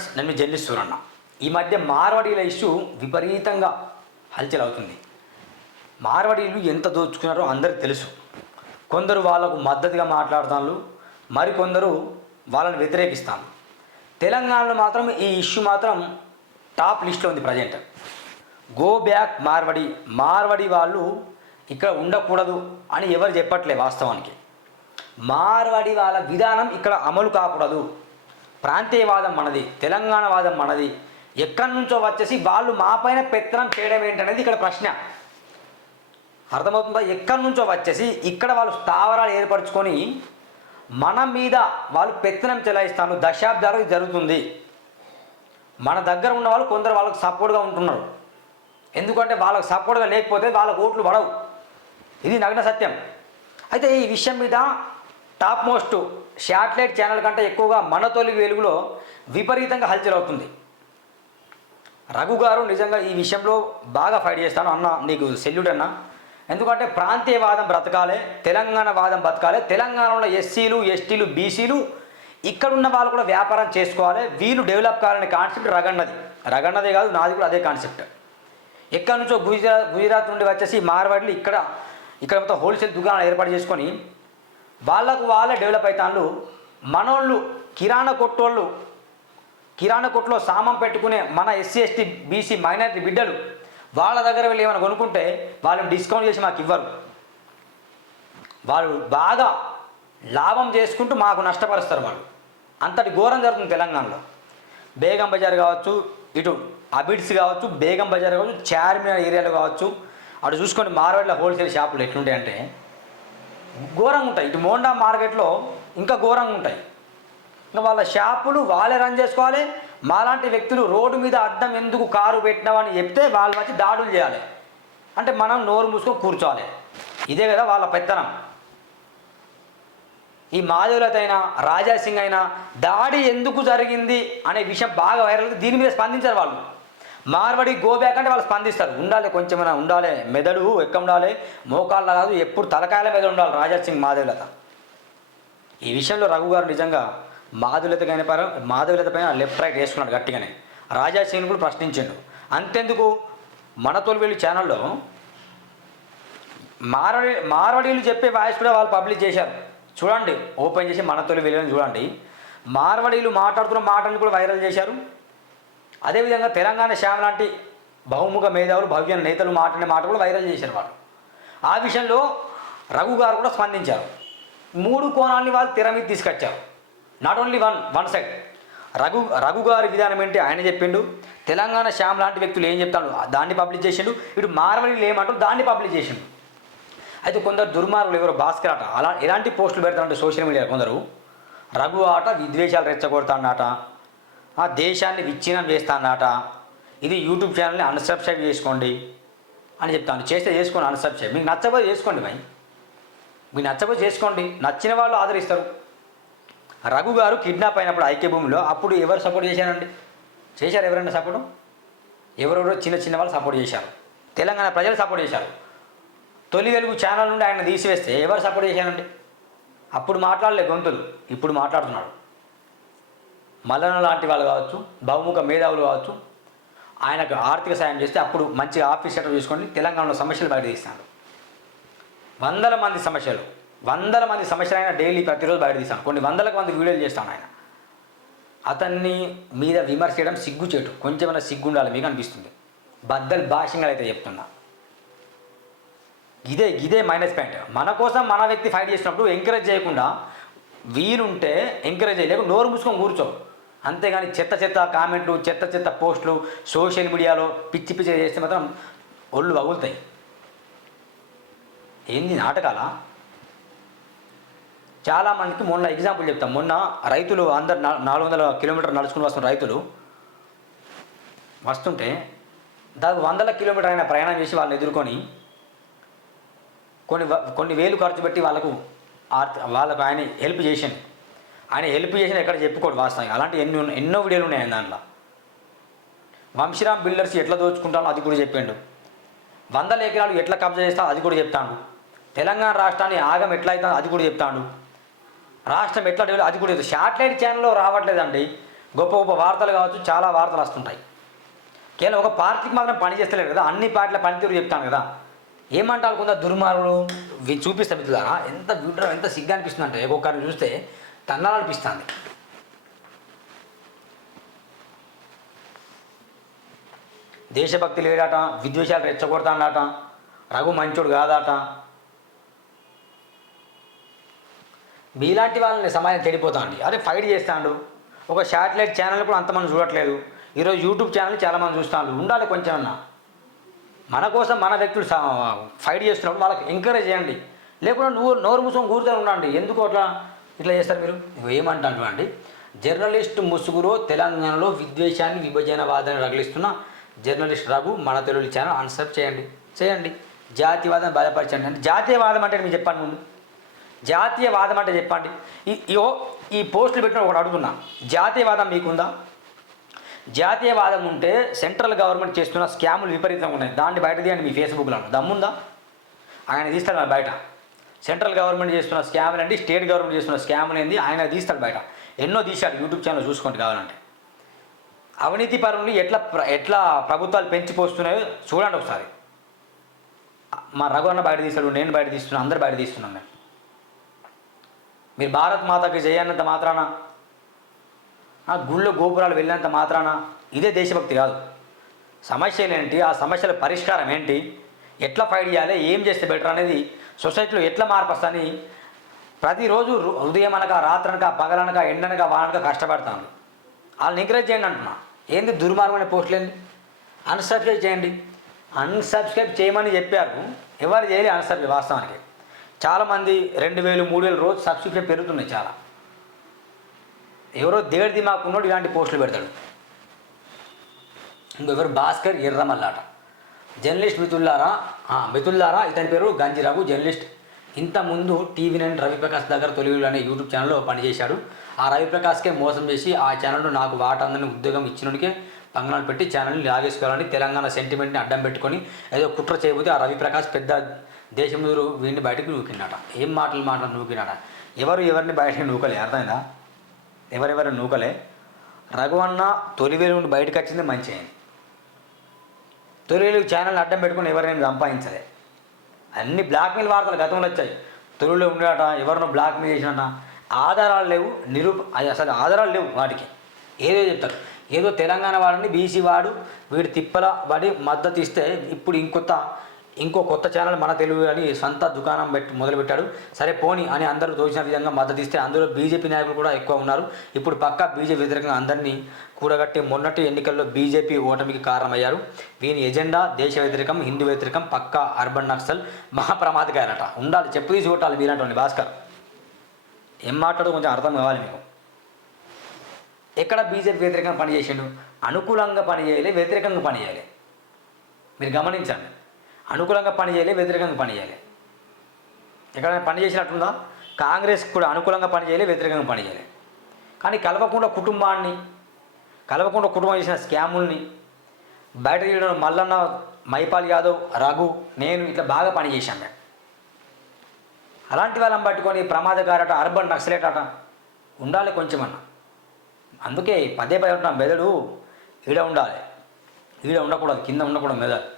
Friends, నేను మీ journalist Suranna. ఈ మధ్య మార్వాడీల ఇష్యూ విపరీతంగా హల్చల్ అవుతుంది. మార్వాడీలు ఎంత దోచుకున్నారో అందరికీ తెలుసు. కొందరు వాళ్ళకు మద్దతుగా మాట్లాడుతాను, మరికొందరు వాళ్ళని వ్యతిరేకిస్తాను. తెలంగాణలో మాత్రం ఈ ఇష్యూ మాత్రం టాప్ లిస్ట్లో ఉంది present. Go back Marwadi. Marwadi వాళ్ళు ఇక్కడ ఉండకూడదు అని ఎవరు చెప్పట్లే. వాస్తవానికి మార్వాడి వాళ్ళ విధానం ఇక్కడ అమలు కాకూడదు. ప్రాంతీయవాదం మనది, తెలంగాణవాదం మనది. ఎక్కడి నుంచో వచ్చేసి వాళ్ళు మా పైన పెత్తనం చేయడం ఏంటనేది ఇక్కడ ప్రశ్న. అర్థమవుతుందా? ఎక్కడి నుంచో వచ్చేసి ఇక్కడ వాళ్ళు స్థావరాలు ఏర్పరచుకొని మన మీద వాళ్ళు పెత్తనం చెలాయిస్తాను. దశాబ్దాలు జరుగుతుంది. మన దగ్గర ఉన్న వాళ్ళు కొందరు వాళ్ళకు సపోర్ట్గా ఉంటున్నారు. ఎందుకంటే వాళ్ళకు సపోర్ట్గా లేకపోతే వాళ్ళకు ఓట్లు పడవు. ఇది నగ్న సత్యం. అయితే ఈ విషయం మీద టాప్ మోస్ట్ శాటిలైట్ ఛానల్ కంటే ఎక్కువగా మన తొలి వెలుగులో విపరీతంగా హల్చల్ అవుతుంది. రఘు గారు నిజంగా ఈ విషయంలో బాగా ఫైట్ చేస్తాను అన్న, నీకు సెల్యూట్ అన్న. ఎందుకంటే ప్రాంతీయవాదం బ్రతకాలి, తెలంగాణ వాదం బతకాలి. తెలంగాణలో ఎస్సీలు, ఎస్టీలు, బీసీలు ఇక్కడున్న వాళ్ళు కూడా వ్యాపారం చేసుకోవాలి. వీళ్ళు డెవలప్ కావాలనే కాన్సెప్ట్ రగన్నదే కాదు, నాది కూడా అదే కాన్సెప్ట్. ఎక్కడి నుంచో గుజరాత్ నుండి వచ్చేసి మార్వాడీలు ఇక్కడ మొత్తం హోల్సేల్ దుకాణాలు ఏర్పాటు చేసుకొని వాళ్ళకు వాళ్ళే డెవలప్ అవుతాను. మనోళ్ళు కిరాణా కొట్టులో సామం పెట్టుకునే మన ఎస్సీ, ఎస్టీ, బీసీ, మైనారిటీ బిడ్డలు వాళ్ళ దగ్గర వెళ్ళి ఏమైనా కొనుక్కుంటే వాళ్ళు డిస్కౌంట్ చేసి మాకు ఇవ్వరు. వాళ్ళు బాగా లాభం చేసుకుంటూ మాకు నష్టపరుస్తారు. వాళ్ళు అంతటి ఘోరం జరుగుతుంది తెలంగాణలో. బేగం బజార్ కావచ్చు, ఇటు అబిడ్స్ కావచ్చు, బేగం బజార్ కావచ్చు, చార్మినార్ ఏరియాలో కావచ్చు, అటు చూసుకొని మార్వాడీల హోల్సేల్ షాపులు ఎట్లుంటాయంటే ఘోరంగా ఉంటాయి. ఇటు మోండా మార్కెట్లో ఇంకా ఘోరంగా ఉంటాయి. ఇంకా వాళ్ళ షాపులు వాళ్ళే రన్ చేసుకోవాలి. మాలాంటి వ్యక్తులు రోడ్డు మీద అద్దం ఎందుకు కారు పెట్టినావని చెప్తే వాళ్ళు వచ్చి దాడులు చేయాలి. అంటే మనం నోరు మూసుకొని కూర్చోవాలి. ఇదే కదా వాళ్ళ పెత్తనం. ఈ మాధవలత అయినా, రాజాసింగ్ అయినా దాడి ఎందుకు జరిగింది అనే విషయం బాగా వైరల్. దీని మీద స్పందించారు వాళ్ళు. మార్వాడి గో బ్యాక్ అంటే వాళ్ళు స్పందిస్తారు. ఉండాలి, కొంచెమైనా ఉండాలి, మెదడు ఎక్క ఉండాలి, మోకాళ్ళ కాదు, ఎప్పుడు తలకాయల మీద ఉండాలి రాజాసింగ్, మాధవలత. ఈ విషయంలో రఘు గారు నిజంగా మాధవలత పైన లెఫ్ట్ రైట్ వేసుకున్నాడు గట్టిగానే. రాజాసింగ్ కూడా ప్రశ్నించాడు. అంతెందుకు, మన తొలివెల్లి ఛానల్లో మార్వాడీలు చెప్పే వాయిస్ కూడా వాళ్ళు పబ్లిష్ చేశారు. చూడండి, ఓపెన్ చేసి మన తొలివెల్లిని చూడండి. మార్వాడీలు మాట్లాడుతున్న మాటలు కూడా వైరల్ చేశారు. అదేవిధంగా తెలంగాణ శ్యామ్ లాంటి బహుముఖ మేధావులు, భవ్య నేతలు మాట్లాడిన మాట కూడా వైరల్ చేశారు వాళ్ళు. ఆ విషయంలో రఘు గారు కూడా స్పందించారు. 3 కోణాలని వాళ్ళు తెర మీద తీసుకొచ్చారు. Not only one side. Raghu గారి విధానం ఏంటి ఆయన చెప్పిండు. తెలంగాణ శ్యామ్ లాంటి వ్యక్తులు ఏం చెప్తాడు దాన్ని పబ్లిష్ చేసిండు. ఇటు మార్వాడీలు ఏమంటారు దాన్ని పబ్లిష్ చేసిండు. అయితే కొందరు దుర్మార్గులు ఎవరో భాస్కర్ ఆట అలా ఎలాంటి పోస్టులు పెడతారంటే సోషల్ మీడియా కొందరు రఘు ఆట విద్వేషాలు రెచ్చగొడతాడట, ఆ దేశాన్ని విచ్ఛిన్నం చేస్తాడట, ఇది యూట్యూబ్ ఛానల్ని అన్సబ్స్క్రైబ్ చేసుకోండి అని చెప్తాను. చేస్తే చేసుకోండి అన్సబ్స్క్రైబ్. మీకు నచ్చబోయి చేసుకోండి భయ్, మీకు నచ్చబోయి చేసుకోండి. నచ్చిన వాళ్ళు ఆదరిస్తారు. రఘు గారు కిడ్నాప్ అయినప్పుడు ఐక్యభూమిలో అప్పుడు ఎవరు సపోర్ట్ చేశారండి? చేశారు ఎవరైనా సపోర్టు? ఎవరెవరో చిన్న వాళ్ళు సపోర్ట్ చేశారు. తెలంగాణ ప్రజలు సపోర్ట్ చేశారు. తొలి వెలుగు ఛానల్ నుండి ఆయన తీసివేస్తే ఎవరు సపోర్ట్ చేశారండి? అప్పుడు మాట్లాడలే గొంతులు, ఇప్పుడు మాట్లాడుతున్నాడు. మల్లన్న లాంటి వాళ్ళు కావచ్చు, బహుముఖ మేధావులు కావచ్చు, ఆయనకు ఆర్థిక సాయం చేస్తే అప్పుడు మంచిగా ఆఫీస్ సెటప్ చేసుకొని తెలంగాణలో సమస్యలు బయట తీస్తాడు. వందల మంది సమస్యలు ఆయన డైలీ ప్రతిరోజు బయట తీస్తాను. కొన్ని వందలకు మంది వీడియోలు చేస్తాను ఆయన. అతన్ని మీద విమర్శ చేయడం సిగ్గుచేటు. కొంచెమైనా సిగ్గు ఉండాలి మీకు అనిపిస్తుంది. బద్దలు భాషంగా అయితే చెప్తున్నా. ఇదే మైనస్ పాయింట్. మన కోసం మన వ్యక్తి ఫైట్ చేసినప్పుడు ఎంకరేజ్ చేయకుండా, వీలుంటే ఎంకరేజ్ చేయలేక నోరు మూసుకొని కూర్చో. అంతేగాని చెత్త కామెంట్లు, చెత్త పోస్టులు సోషల్ మీడియాలో పిచ్చి చేస్తే మాత్రం ఒళ్ళు వగులుతాయి. ఏంది నాటకాలా? చాలామందికి మొన్న ఎగ్జాంపుల్ చెప్తాం. మొన్న రైతులు అందరు 400 కిలోమీటర్లు నడుచుకుని వస్తున్న రైతులు వస్తుంటే దాదాపు 100 కిలోమీటర్ అయినా ప్రయాణం చేసి వాళ్ళని ఎదుర్కొని కొన్ని వేలు ఖర్చు పెట్టి వాళ్ళకు ఆయన హెల్ప్ చేసింది. ఆయన హెల్ప్ చేసిన ఎక్కడ చెప్పుకోడు వాస్తవంగా. అలాంటి ఎన్నో వీడియోలు ఉన్నాయి ఆయన దాంట్లో. వంశీరామ్ బిల్డర్స్ ఎట్లా దోచుకుంటానో అది కూడా చెప్పిండు. 100 ఎకరాలు ఎట్లా కబ్జా చేస్తానో అది కూడా చెప్తాడు. తెలంగాణ రాష్ట్రాన్ని ఆగం ఎట్లా అవుతుందో అది కూడా చెప్తాడు. రాష్ట్రం ఎట్లా డెవలప్ అది కూడా శాటిలైట్ ఛానల్లో రావట్లేదండి. గొప్ప గొప్ప వార్తలు కావచ్చు, చాలా వార్తలు వస్తుంటాయి. కేవలం ఒక పార్టీకి మాత్రం పని చేస్తలేరు కదా, అన్ని పార్టీల పనితీరు చెప్తాను కదా. ఏమంటారు కొంత దుర్మార్గులు చూపిస్తే మిత్రులారా, ఎంత విడ్డం ఎంత సిగ్గు అనిపిస్తుంది అంటే ఒక్కొక్కరిని చూస్తే తన్నాలనిపిస్తుంది. దేశభక్తి లేడాట, విద్వేషాలు రెచ్చగొడతాడట, రఘు మంచోడు కాదట. మీలాంటి వాళ్ళని సమాజం చెడిపోతాండి. అరే ఫైట్ చేస్తాడు. ఒక శాటిలైట్ ఛానల్ కూడా అంతమంది చూడట్లేదు. ఈరోజు యూట్యూబ్ ఛానల్ చాలామంది చూస్తాడు. ఉండాలి కొంచెం అన్న. మన కోసం మన వ్యక్తులు ఫైట్ చేస్తున్నప్పుడు వాళ్ళకి ఎంకరేజ్ చేయండి. లేకుండా నువ్వు నోరు మూసుకొని కూర్చొని ఉండండి. ఎందుకు అట్లా ఇట్లా చేస్తారు మీరు? ఏమంటారు అండి, జర్నలిస్ట్ ముసుగులో తెలంగాణలో విద్వేషాన్ని విభజనవాదాన్ని రగిలిస్తున్న జర్నలిస్ట్ రఘు మన తెలుగు ఛానల్ అన్సబ్స్క్రైబ్ చేయండి. జాతీయవాదం బలపరచండి. అంటే జాతీయవాదం అంటే మీరు చెప్పండి. ముందు జాతీయవాదం అంటే చెప్పండి. ఈ పోస్టులు పెట్టిన ఒకటి అడుగుతున్నా, జాతీయవాదం మీకుందా? జాతీయవాదం ఉంటే సెంట్రల్ గవర్నమెంట్ చేస్తున్న స్కాములు విపరీతంగా ఉన్నాయి. దాన్ని బయట తీయండి. మీ ఫేస్బుక్లో దమ్ముందా? ఆయన తీస్తాడు బయట. సెంట్రల్ గవర్నమెంట్ చేస్తున్న స్కాములు అండి, స్టేట్ గవర్నమెంట్ చేస్తున్న స్కాములు ఏంది ఆయన తీస్తాడు బయట. ఎన్నో తీశాడు. యూట్యూబ్ ఛానల్ చూసుకోండి కావాలంటే. అవినీతి పరులు ఎట్లా ప్రభుత్వాలు పెంచిపోస్తున్నాయో చూడండి ఒకసారి. మా రఘు అన్న బయట తీస్తాడు, నేను బయట తీస్తున్నాను, అందరు బయట తీస్తున్నాను. మీరు భారత్ మాతకి చేయనంత మాత్రాన, ఆ గుళ్ళో గోపురాలు వెళ్ళినంత మాత్రాన ఇదే దేశభక్తి కాదు. సమస్యలు ఏంటి, ఆ సమస్యల పరిష్కారం ఏంటి, ఎట్లా ఫైట్ చేయాలి, ఏం చేస్తే బెటర్ అనేది సొసైటీలో ఎట్లా మార్పు వస్తుందని ప్రతిరోజు ఉదయం అనక రాత్రనక పగలనక ఎండనక వానక కష్టపడతాను. వాళ్ళని ఎంకరేజ్ చేయండి అంటున్నా. ఏంది దుర్మార్గమైన పోస్టులు ఏంది? అన్సబ్స్క్రైబ్ చేయండి. అన్సబ్స్క్రైబ్ చేయమని చెప్పారు, ఎవరు చేయలేదు అన్సబ్స్క్రైబ్. వాస్తవానికి చాలామంది 2000 3000 రోజు సబ్స్క్రిప్షన్ పెరుగుతున్నాయి చాలా. ఎవరో దేవుడి దిమాకు ఉన్నోడు ఇలాంటి పోస్టులు పెడతాడు. ఇంకొకరు భాస్కర్ ఎర్రమల్లాట జర్నలిస్ట్ మితుల్లారా ఇతని పేరు గంజి రఘు జర్నలిస్ట్. ఇంతకుముందు TV9 రవిప్రకాష్ దగ్గర తొలిగులు అనే యూట్యూబ్ ఛానల్లో పనిచేశాడు. ఆ రవిప్రకాష్కే మోసం చేసి ఆ ఛానల్లో నాకు వాటాందని ఉద్యోగం ఇచ్చినోడికే పంగనాలు పెట్టి ఛానల్ని లాగేసుకోవాలని తెలంగాణ సెంటిమెంట్ని అడ్డం పెట్టుకొని ఏదో కుట్ర చేయబోతే ఆ రవిప్రకాష్ పెద్ద దేశముదురు వీడిని బయటకు నూకినాట. ఏం మాటలు నూకినాట. ఎవరిని బయటకు నూకలే. అర్థమైందా? ఎవరెవరు నూకలే. రఘువన్న తొలివేలు నుండి బయటకు వచ్చింది మంచి అయింది. తొలివేలు ఛానల్ని అడ్డం పెట్టుకుని ఎవరైనా సంపాదించలే. అన్ని బ్లాక్మెయిల్ వార్తలు గతంలో వచ్చాయి. తొలిలో ఉండేట, ఎవరినో బ్లాక్మెయిల్ చేసినట. ఆధారాలు లేవు, అసలు ఆధారాలు లేవు వాటికి. ఏదో చెప్తారు, ఏదో తెలంగాణ వాడిని బీసీ వాడు వీడి తిప్పల వాడి మద్దతు ఇస్తే ఇప్పుడు ఇంకో కొత్త ఛానల్ మన తెలుగు అని సొంత దుకాణం మొదలుపెట్టాడు. సరే పోని అని అందరూ తోచిన విధంగా మద్దతు ఇస్తే అందులో బీజేపీ నాయకులు కూడా ఎక్కువ ఉన్నారు. ఇప్పుడు పక్కా బీజేపీ వ్యతిరేకంగా అందరినీ కూడగట్టి మొన్నటి ఎన్నికల్లో బీజేపీ ఓటమికి కారణమయ్యారు. వీని ఎజెండా దేశ వ్యతిరేకం, హిందూ వ్యతిరేకం, పక్కా అర్బన్ నక్సల్, మహాప్రమాదకారట. ఉండాలి, చెప్పు తీసి కొట్టాలి మీరంటోని. భాస్కర్ ఏం మాట్లాడు కొంచెం అర్థం కావాలి మీకు. ఎక్కడ బీజేపీ వ్యతిరేకంగా పనిచేసిండు? అనుకూలంగా పనిచేయాలి, వ్యతిరేకంగా పనిచేయాలి. మీరు గమనించండి. అనుకూలంగా పనిచేయాలి, వ్యతిరేకంగా పనిచేయాలి. ఎక్కడైనా పని చేసినట్టుందా? కాంగ్రెస్ కూడా అనుకూలంగా పనిచేయాలి, వ్యతిరేకంగా పనిచేయాలి. కానీ కలవకుండా కుటుంబం చేసిన స్కాముల్ని బయట తీయడం మల్లన్న, మైపాల్ యాదవ్, రఘు, నేను ఇట్లా బాగా పనిచేశాను మేము. అలాంటి వాళ్ళని పట్టుకొని ప్రమాదకారట, అర్బన్ నక్సలేట్ అట. ఉండాలి కొంచెమన్నా. అందుకే పదే ఉంటున్నాం, మెదడు ఈడ ఉండాలి, ఈడ ఉండకూడదు, కింద ఉండకూడదు మెదడు.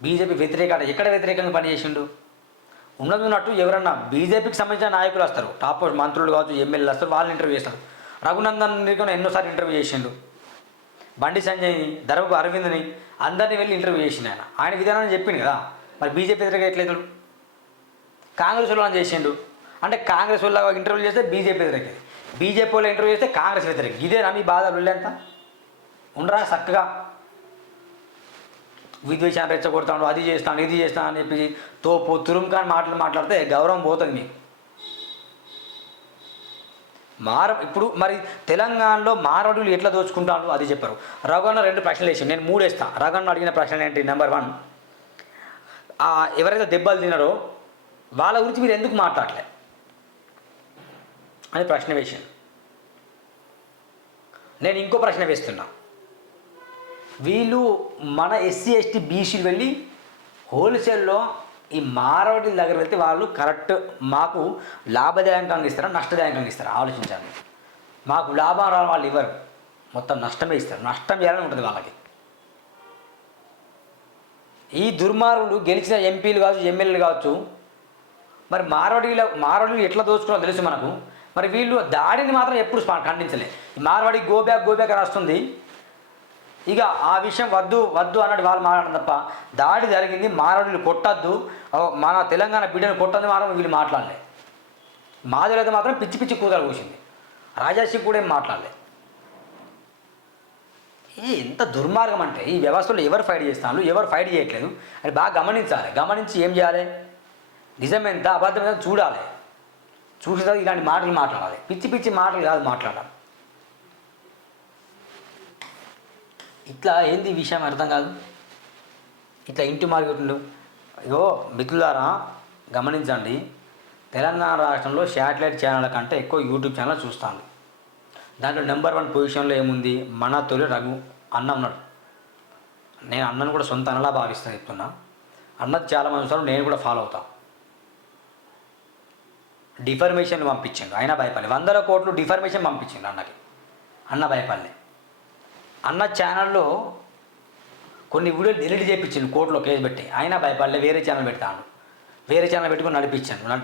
బీజేపీ వ్యతిరేకత ఎక్కడ వ్యతిరేకంగా పనిచేసిండు? ఉన్నట్టు ఎవరన్నా బీజేపీకి సంబంధించిన నాయకులు వస్తారు, టాప్ మంత్రులు కావచ్చు, ఎమ్మెల్యేలు వస్తారు, వాళ్ళని ఇంటర్వ్యూ చేస్తారు. రఘునందన్ ఎన్నోసార్లు ఇంటర్వ్యూ చేసిండు. బండి సంజయ్ని, ధర్మపు అరవింద్ని అందరినీ వెళ్ళి ఇంటర్వ్యూ చేసిండు. ఆయన విధానాన్ని చెప్పిండు కదా. మరి బీజేపీ వ్యతిరేక ఎట్లేదు? కాంగ్రెస్ వాళ్ళని చేసిండు. అంటే కాంగ్రెస్ వాళ్ళ ఇంటర్వ్యూ చేస్తే బీజేపీ వ్యతిరేక, బీజేపీ వాళ్ళు ఇంటర్వ్యూ చేస్తే కాంగ్రెస్ వ్యతిరేక. ఇదేనా మీ బాధలు వెళ్ళేంత? ఉండరా చక్కగా విద్వేషాన్ని రెచ్చగొడతాడు, అది చేస్తాను ఇది చేస్తాను అని చెప్పి తోపు తురుంకాని మాటలు మాట్లాడితే గౌరవం పోతుంది మీకు. ఇప్పుడు మరి తెలంగాణలో మారవడులు ఎట్లా దోచుకుంటాను అది చెప్పారు. రఘున్న 2 ప్రశ్నలు వేసి నేను 3 వేస్తాను. రఘున్న అడిగిన ప్రశ్నలు ఏంటి? నెంబర్ 1, ఎవరైతే దెబ్బలు తినారో వాళ్ళ గురించి మీరు ఎందుకు మాట్లాడలే అని ప్రశ్న వేసాను. నేను ఇంకో ప్రశ్న వేస్తున్నా. వీళ్ళు మన ఎస్సీ ఎస్టీ బీసీలు వెళ్ళి హోల్సేల్లో ఈ మారవాడి దగ్గర వెళ్తే వాళ్ళు కరెక్ట్ మాకు లాభదాయకంగా ఇస్తారా, నష్టదాయకంగా ఇస్తారా? ఆలోచించాలి. మాకు లాభం రాని వాళ్ళు ఇవ్వరు, మొత్తం నష్టమే ఇస్తారు. నష్టం చేయాలని ఉంటుంది వాళ్ళకి. ఈ దుర్మార్గులు గెలిచిన ఎంపీలు కావచ్చు, ఎమ్మెల్యేలు కావచ్చు, మరి మార్వాడీలు ఎట్లా దోచుకున్నారో తెలుసు మనకు. మరి వీళ్ళు దాడిని మాత్రం ఎప్పుడు ఖండించలే. మార్వాడి గోబ్యాక్ అని వస్తుంది. ఇక ఆ విషయం వద్దు వద్దు అన్నట్టు వాళ్ళు మాట్లాడడం తప్ప, దాడి జరిగింది, మార్వాడీలు కొట్టద్దు, మన తెలంగాణ బిడ్డను కొట్టద్దు మాత్రం వీళ్ళు మాట్లాడలే. మాధులు అయితే మాత్రం పిచ్చి పిచ్చి కూతలు కూసింది. రాజాశ్రీ కూడా ఏం మాట్లాడలే. ఎంత దుర్మార్గం అంటే, ఈ వ్యవస్థలో ఎవరు ఫైట్ చేస్తున్నారు, ఎవరు ఫైట్ చేయట్లేదు అని బాగా గమనించాలి. గమనించి ఏం చేయాలి, నిజం ఎంత అబద్ధం ఎంత చూడాలి. చూసిన తర్వాత ఇలాంటి మాటలు మాట్లాడాలి. పిచ్చి పిచ్చి మాటలు కాదు మాట్లాడాలి. ఇట్లా ఏంది విషయం అర్థం కాదు. ఇట్లా ఇంటి మార్కెట్లు. ఇగో మిత్రులారా గమనించండి, తెలంగాణ రాష్ట్రంలో శాటిలైట్ ఛానళ్ళ కంటే ఎక్కువ యూట్యూబ్ ఛానల్ చూస్తాను. దాంట్లో నెంబర్ 1 పొజిషన్లో ఏముంది, మన తొలి రఘు అన్న ఉన్నాడు. నేను అన్నను కూడా సొంత అన్నలా భావిస్తాను, చెప్తున్నా. అన్నది చాలామంది చూస్తారు, నేను కూడా ఫాలో అవుతా. డిఫర్మేషన్లు పంపించిండు, అయినా భయపడలే. 100 కోట్లు డిఫర్మేషన్ పంపించిండు అన్నకి, అన్న భయపడలే. అన్న ఛానల్లో కొన్ని వీడియోలు డిలీట్ చేయించిండు, కోర్టులో కేసు పెట్టి, అయినా భయపడలే. వేరే ఛానల్ పెడతాడు, వేరే ఛానల్ పెట్టుకుని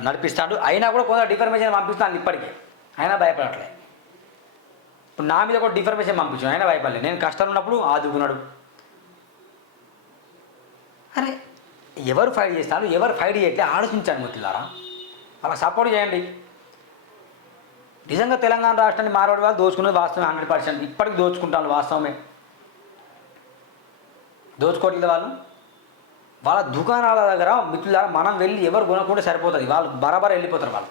నడిపిస్తాడు. అయినా కూడా కొంత డిఫర్మేషన్ పంపిస్తాను ఇప్పటికీ, అయినా భయపడట్లే. ఇప్పుడు నా మీద కూడా డిఫర్మేషన్ పంపించాను, అయినా భయపడలే. నేను కష్టాలు ఉన్నప్పుడు ఆదుకున్నాడు. అరే ఎవరు ఫైట్ చేస్తారు, ఎవరు ఫైట్ చేయట్లే ఆలోచించండి మిత్రులారా. అలా సపోర్ట్ చేయండి. నిజంగా తెలంగాణ రాష్ట్రాన్ని మార్వాడి వాళ్ళు దోచుకున్నది వాస్తవమే, 100%. ఇప్పటికి దోచుకుంటాను, వాస్తవమే. దోచుకోవట్లేదు వాళ్ళు. వాళ్ళ దుకాణాల దగ్గర మిత్రులారా మనం వెళ్ళి ఎవరు కొనకుండా సరిపోతుంది, వాళ్ళు బరాబర్ వెళ్ళిపోతారు. వాళ్ళు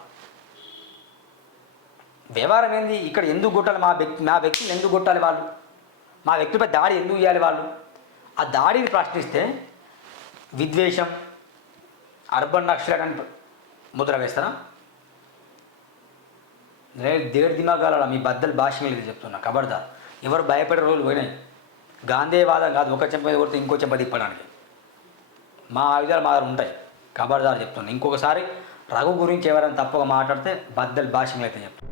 వ్యవహారం ఏంది, ఇక్కడ ఎందుకు కొట్టాలి, మా వ్యక్తిని ఎందుకు కొట్టాలి, వాళ్ళు మా వ్యక్తిపై దాడి ఎందుకు చేయాలి, వాళ్ళు ఆ దాడిని ప్రశ్నిస్తే విద్వేషం, అర్బన్ నక్సలైట్ అని ముద్ర వేస్తారా? దేడు దిమాగాల మీ బద్దలు భాష మీద చెప్తున్నా, ఖబర్దార్. ఎవరు భయపడే రోజులు పోయినాయి. గాంధీవాదం కాదు, ఒక చెంప కొడితే ఇంకో చెంప తిప్పడానికి. మా ఆయుధాలు మా దగ్గర ఉంటాయి, ఖబర్దార్ చెప్తున్నా. ఇంకొకసారి రఘు గురించి ఎవరైనా తప్పుగా మాట్లాడితే బద్దలు భాష మీద అయితే చెప్తున్నా.